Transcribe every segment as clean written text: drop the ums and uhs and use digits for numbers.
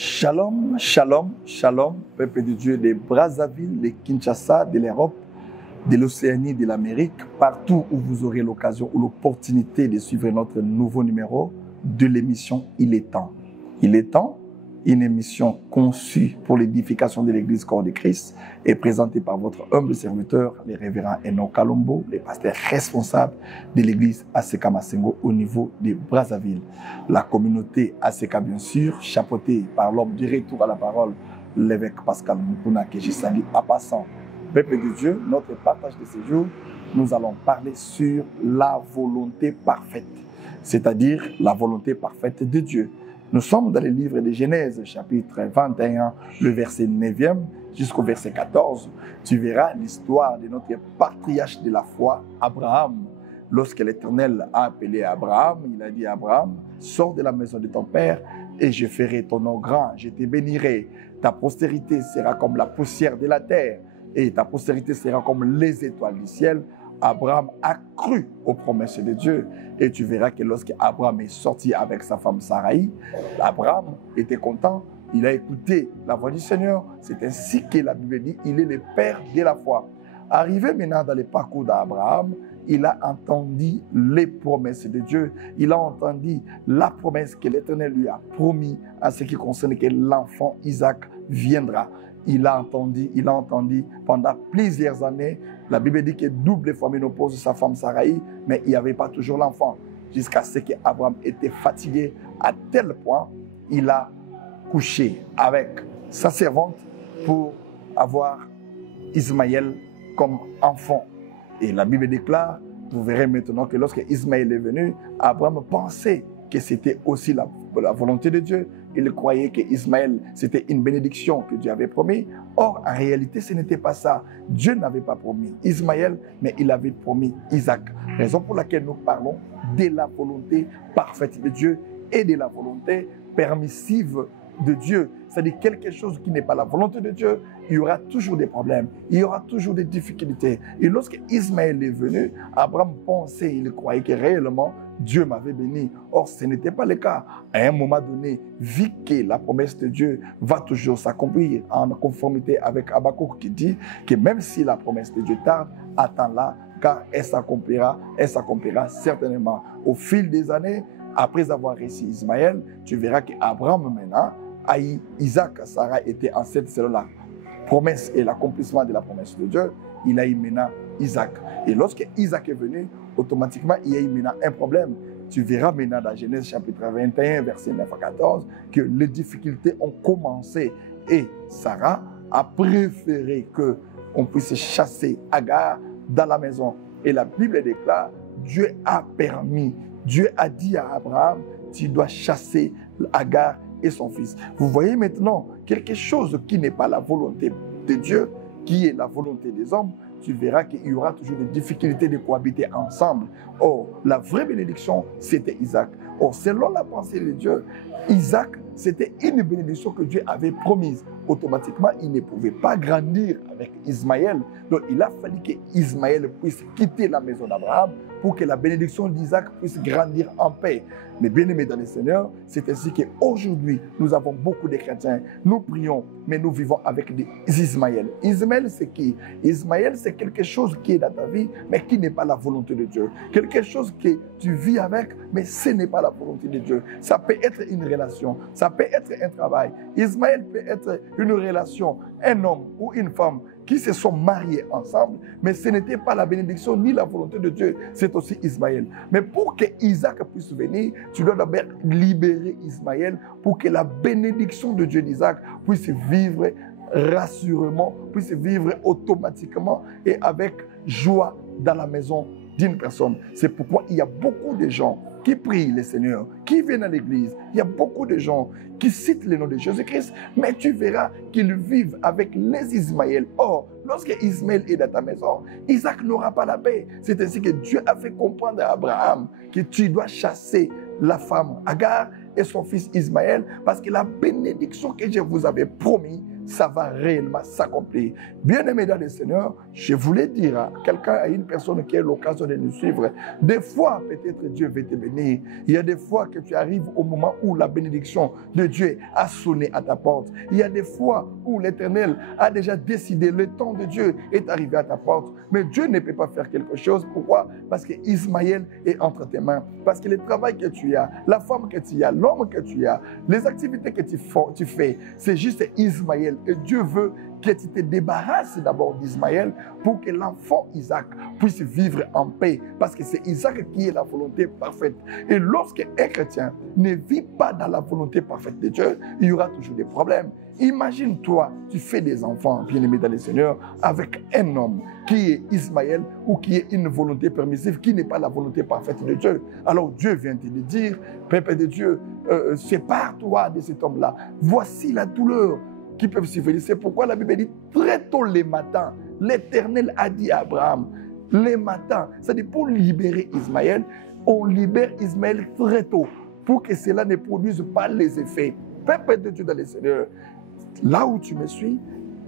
Shalom, shalom, shalom, peuple de Dieu de Brazzaville, de Kinshasa, de l'Europe, de l'Océanie, de l'Amérique, partout où vous aurez l'occasion ou l'opportunité de suivre notre nouveau numéro de l'émission Il est temps. Il est temps, une émission conçue pour l'édification de l'Église Corps de Christ et présentée par votre humble serviteur, le révérend Enoch Kalombo, le pasteur responsable de l'Église ACK Masengo au niveau de Brazzaville. La communauté ACK, bien sûr, chapeautée par l'homme du retour à la parole, l'évêque Pascal Moukouna, que je salue en passant. Peuple de Dieu, notre partage de ce jour, nous allons parler sur la volonté parfaite, c'est-à-dire la volonté parfaite de Dieu. Nous sommes dans le livre de Genèse, chapitre 21, le verset 9e jusqu'au verset 14. Tu verras l'histoire de notre patriarche de la foi, Abraham. Lorsque l'Éternel a appelé Abraham, il a dit à Abraham, sors de la maison de ton père et je ferai ton nom grand, je te bénirai. Ta postérité sera comme la poussière de la terre et ta postérité sera comme les étoiles du ciel. Abraham a cru aux promesses de Dieu. Et tu verras que lorsque Abraham est sorti avec sa femme Sarai, Abraham était content. Il a écouté la voix du Seigneur. C'est ainsi que la Bible dit, il est le père de la foi. Arrivé maintenant dans le parcours d'Abraham, il a entendu les promesses de Dieu. Il a entendu la promesse que l'Éternel lui a promis en ce qui concerne que l'enfant Isaac viendra. Il a entendu pendant plusieurs années. La Bible dit que double fois ménopause sa femme Sarai, mais il n'y avait pas toujours l'enfant. Jusqu'à ce qu'Abraham était fatigué à tel point, il a couché avec sa servante pour avoir Ismaël comme enfant. Et la Bible déclare, vous verrez maintenant que lorsque Ismaël est venu, Abraham pensait que c'était aussi la volonté de Dieu. Il croyait que Ismaël, c'était une bénédiction que Dieu avait promis. Or, en réalité, ce n'était pas ça. Dieu n'avait pas promis Ismaël, mais il avait promis Isaac. Raison pour laquelle nous parlons de la volonté parfaite de Dieu et de la volonté permissive de Dieu. C'est-à-dire quelque chose qui n'est pas la volonté de Dieu, il y aura toujours des problèmes, il y aura toujours des difficultés. Et lorsque Ismaël est venu, Abraham pensait, il croyait que réellement Dieu m'avait béni. Or, ce n'était pas le cas. À un moment donné, vu que la promesse de Dieu va toujours s'accomplir en conformité avec Habakkuk qui dit que même si la promesse de Dieu tarde, attends-la, car elle s'accomplira certainement. Au fil des années, après avoir reçu Ismaël, tu verras qu'Abraham maintenant, Isaac, Sarah était enceinte selon la promesse et l'accomplissement de la promesse de Dieu. Il a eu maintenant Isaac. Et lorsque Isaac est venu, automatiquement, il y a eu maintenant un problème. Tu verras maintenant dans Genèse chapitre 21, verset 9 à 14, que les difficultés ont commencé. Et Sarah a préféré qu'on puisse chasser Agar dans la maison. Et la Bible déclare, Dieu a permis, Dieu a dit à Abraham, tu dois chasser Agar et son fils. Vous voyez maintenant quelque chose qui n'est pas la volonté de Dieu, qui est la volonté des hommes, tu verras qu'il y aura toujours des difficultés de cohabiter ensemble. Or, la vraie bénédiction, c'était Isaac. Or, selon la pensée de Dieu, Isaac, c'était une bénédiction que Dieu avait promise. Automatiquement, il ne pouvait pas grandir avec Ismaël. Donc, il a fallu qu'Ismaël puisse quitter la maison d'Abraham pour que la bénédiction d'Isaac puisse grandir en paix. Mais bien aimés dans le Seigneur, c'est ainsi qu'aujourd'hui, nous avons beaucoup de chrétiens. Nous prions, mais nous vivons avec des Ismaël. Ismaël, c'est qui? Ismaël, c'est quelque chose qui est dans ta vie, mais qui n'est pas la volonté de Dieu. Quelque chose que tu vis avec, mais ce n'est pas la volonté de Dieu. Ça peut être une relation, ça peut être un travail. Ismaël peut être une relation, un homme ou une femme qui se sont mariés ensemble, mais ce n'était pas la bénédiction ni la volonté de Dieu, c'est aussi Ismaël. Mais pour que Isaac puisse venir, tu dois d'abord libérer Ismaël pour que la bénédiction de Dieu d'Isaac puisse vivre rassurément, puisse vivre automatiquement et avec joie dans la maison d'une personne. C'est pourquoi il y a beaucoup de gens qui prient le Seigneur, qui viennent à l'église. Il y a beaucoup de gens qui citent le nom de Jésus-Christ, mais tu verras qu'ils vivent avec les Ismaël. Or, lorsque Ismaël est dans ta maison, Isaac n'aura pas la paix. C'est ainsi que Dieu a fait comprendre à Abraham que tu dois chasser la femme Agar et son fils Ismaël, parce que la bénédiction que je vous avais promis, ça va réellement s'accomplir. Bien-aimés dans le Seigneur, je voulais dire à quelqu'un, à une personne qui a l'occasion de nous suivre, des fois, peut-être Dieu veut te bénir. Il y a des fois que tu arrives au moment où la bénédiction de Dieu a sonné à ta porte. Il y a des fois où l'Éternel a déjà décidé, le temps de Dieu est arrivé à ta porte. Mais Dieu ne peut pas faire quelque chose. Pourquoi? Parce que Ismaël est entre tes mains. Parce que le travail que tu as, la femme que tu as, l'homme que tu as, les activités que tu fais, c'est juste Ismaël. Et Dieu veut que tu te débarrasses d'abord d'Ismaël pour que l'enfant Isaac puisse vivre en paix. Parce que c'est Isaac qui est la volonté parfaite. Et lorsqu'un chrétien ne vit pas dans la volonté parfaite de Dieu, il y aura toujours des problèmes. Imagine-toi, tu fais des enfants, bien-aimés dans le Seigneur, avec un homme qui est Ismaël ou qui est une volonté permissive, qui n'est pas la volonté parfaite de Dieu. Alors Dieu vient te le dire, Père de Dieu, sépare-toi de cet homme-là. Voici la douleur qui peut survenir. C'est pourquoi la Bible dit très tôt le matin, l'Éternel a dit à Abraham, les matins, c'est-à-dire pour libérer Ismaël, on libère Ismaël très tôt pour que cela ne produise pas les effets. Père de Dieu dans le Seigneur, là où tu me suis,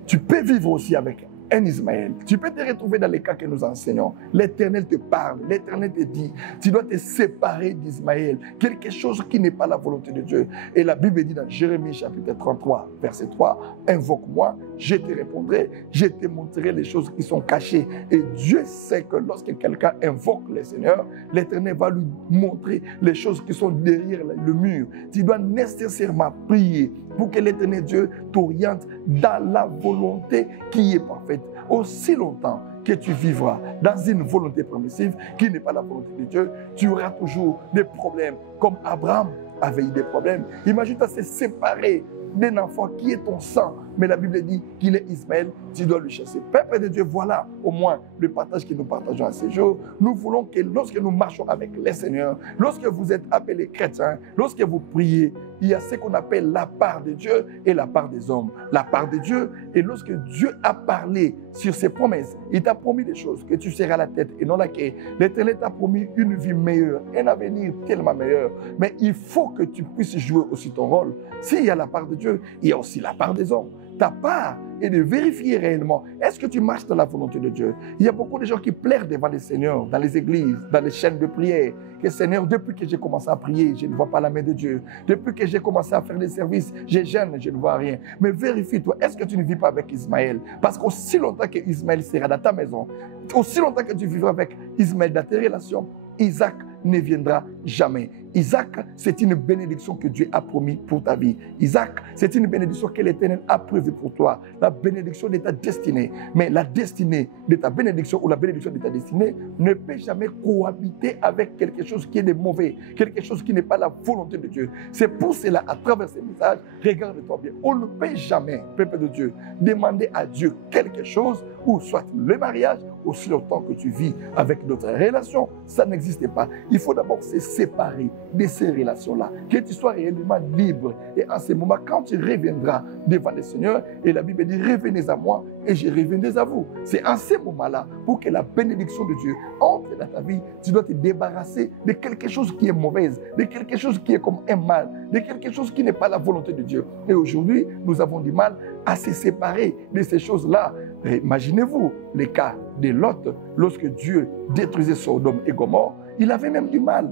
tu peux vivre aussi avec un Ismaël. Tu peux te retrouver dans les cas que nous enseignons. L'Éternel te parle, l'Éternel te dit, tu dois te séparer d'Ismaël, quelque chose qui n'est pas la volonté de Dieu. Et la Bible dit dans Jérémie chapitre 33, verset 3, invoque-moi, je te répondrai, je te montrerai les choses qui sont cachées. Et Dieu sait que lorsque quelqu'un invoque le Seigneur, l'Éternel va lui montrer les choses qui sont derrière le mur. Tu dois nécessairement prier pour que l'Éternel Dieu t'oriente dans la volonté qui est parfaite. Aussi longtemps que tu vivras dans une volonté permissive qui n'est pas la volonté de Dieu, tu auras toujours des problèmes. Comme Abraham avait eu des problèmes. Imagine-toi se séparer d'un enfant qui est ton sang. Mais la Bible dit qu'il est Ismaël, tu dois le chasser. Père de Dieu, voilà au moins le partage que nous partageons à ces jours. Nous voulons que lorsque nous marchons avec le Seigneur, lorsque vous êtes appelés chrétiens, lorsque vous priez, il y a ce qu'on appelle la part de Dieu et la part des hommes. La part de Dieu, et lorsque Dieu a parlé sur ses promesses, il t'a promis des choses, que tu seras la tête et non la queue. L'Éternel t'a promis une vie meilleure, un avenir tellement meilleur. Mais il faut que tu puisses jouer aussi ton rôle. S'il y a la part de Dieu, il y a aussi la part des hommes. Ta part est de vérifier réellement, est-ce que tu marches dans la volonté de Dieu? Il y a beaucoup de gens qui pleurent devant le Seigneur, dans les églises, dans les chaînes de prière, que Seigneur, depuis que j'ai commencé à prier, je ne vois pas la main de Dieu. Depuis que j'ai commencé à faire des services, je gêne, je ne vois rien. Mais vérifie-toi, est-ce que tu ne vis pas avec Ismaël? Parce qu'aussi longtemps que Ismaël sera dans ta maison, aussi longtemps que tu vivras avec Ismaël dans tes relations, Isaac ne viendra jamais. Isaac, c'est une bénédiction que Dieu a promis pour ta vie. Isaac, c'est une bénédiction que l'Éternel a prévue pour toi. La bénédiction de ta destinée. Mais la destinée de ta bénédiction ou la bénédiction de ta destinée ne peut jamais cohabiter avec quelque chose qui est de mauvais, quelque chose qui n'est pas la volonté de Dieu. C'est pour cela, à travers ces messages, regarde-toi bien. On ne peut jamais, peuple de Dieu, demander à Dieu quelque chose, ou soit le mariage, aussi longtemps que tu vis avec d'autres relations. Ça n'existe pas. Il faut d'abord se séparer de ces relations-là, que tu sois réellement libre. Et en ce moment, quand tu reviendras devant le Seigneur, et la Bible dit, revenez à moi et je reviendrai à vous. C'est en ce moment-là, pour que la bénédiction de Dieu entre dans ta vie, tu dois te débarrasser de quelque chose qui est mauvaise, de quelque chose qui est comme un mal, de quelque chose qui n'est pas la volonté de Dieu. Et aujourd'hui, nous avons du mal à se séparer de ces choses-là. Imaginez-vous le cas de Lot, lorsque Dieu détruisait Sodome et Gomorrhe, il avait même du mal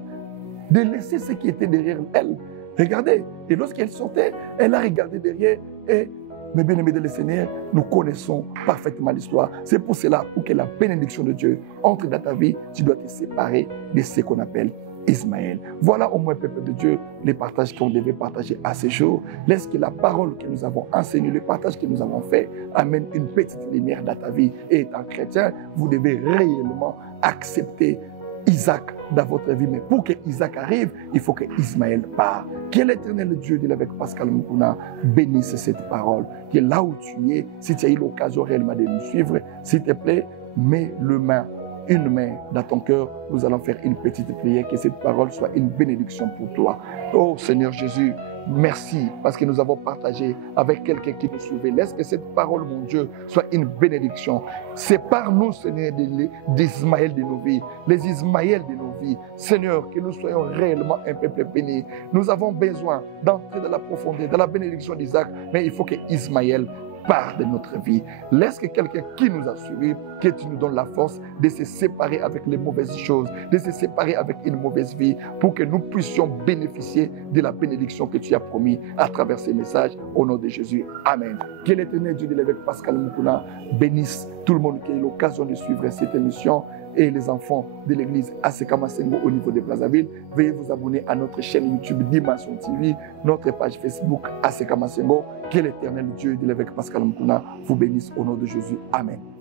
de laisser ce qui était derrière elle. Regardez, et lorsqu'elle sortait, elle a regardé derrière et, mes bien-aimés de le Seigneur, nous connaissons parfaitement l'histoire. C'est pour cela, pour que la bénédiction de Dieu entre dans ta vie, tu dois te séparer de ce qu'on appelle Ismaël. Voilà au moins, peuple de Dieu, les partages qu'on devait partager à ce jour. Laisse que la parole que nous avons enseignée, le partage que nous avons fait, amène une petite lumière dans ta vie. Et étant chrétien, vous devez réellement accepter Isaac dans votre vie. Mais pour que Isaac arrive, il faut que Ismaël part. Que l'Éternel Dieu, dit avec Pascal Moukouna, bénisse cette parole. Que là où tu es, si tu as eu l'occasion réellement de nous suivre, s'il te plaît, mets une main dans ton cœur. Nous allons faire une petite prière. Que cette parole soit une bénédiction pour toi. Oh Seigneur Jésus, merci parce que nous avons partagé avec quelqu'un qui nous suivait. Laisse que cette parole, mon Dieu, soit une bénédiction. Sépare-nous, Seigneur, d'Ismaël de nos vies, les Ismaël de nos vies. Seigneur, que nous soyons réellement un peuple béni. Nous avons besoin d'entrer dans la profondeur, dans la bénédiction d'Isaac, mais il faut que Ismaël part de notre vie. Laisse que quelqu'un qui nous a suivis, que tu nous donnes la force de se séparer avec les mauvaises choses, de se séparer avec une mauvaise vie, pour que nous puissions bénéficier de la bénédiction que tu as promis à travers ces messages. Au nom de Jésus, Amen. Que l'Éternel Dieu de l'évêque Pascal Mukuna bénisse tout le monde qui a eu l'occasion de suivre cette émission et les enfants de l'église ACK Masengo au niveau de Brazzaville. Veuillez vous abonner à notre chaîne YouTube Dimension TV, notre page Facebook ACK Masengo. Que l'Éternel Dieu de l'évêque Pascal Mukuna vous bénisse au nom de Jésus. Amen.